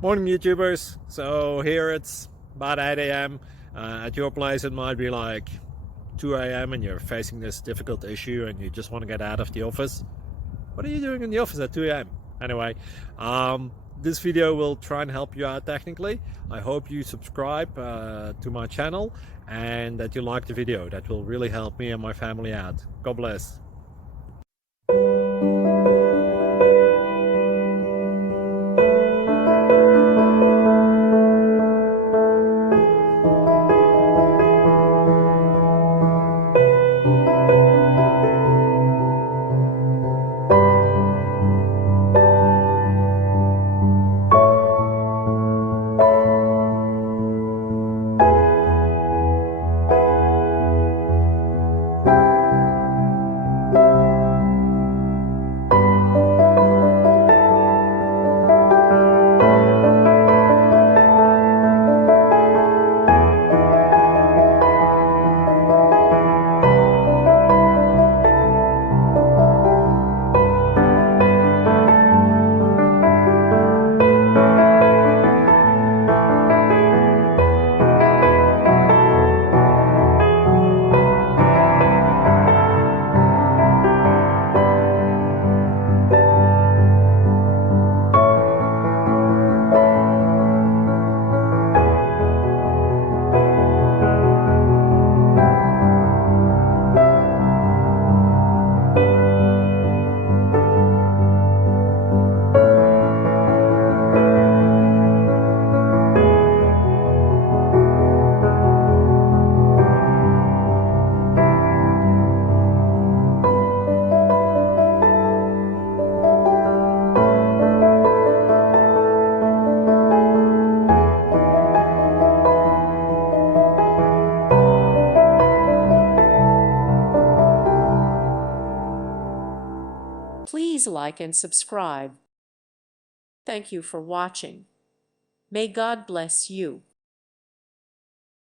Morning, YouTubers. So here it's about 8 a.m. At your place, it might be like 2 a.m. and you're facing this difficult issue and you just want to get out of the office. What are you doing in the office at 2 a.m.? Anyway, this video will try and help you out technically. I hope you subscribe to my channel and that you like the video. That will really help me and my family out. God bless. Please like and subscribe. Thank you for watching. May God bless you.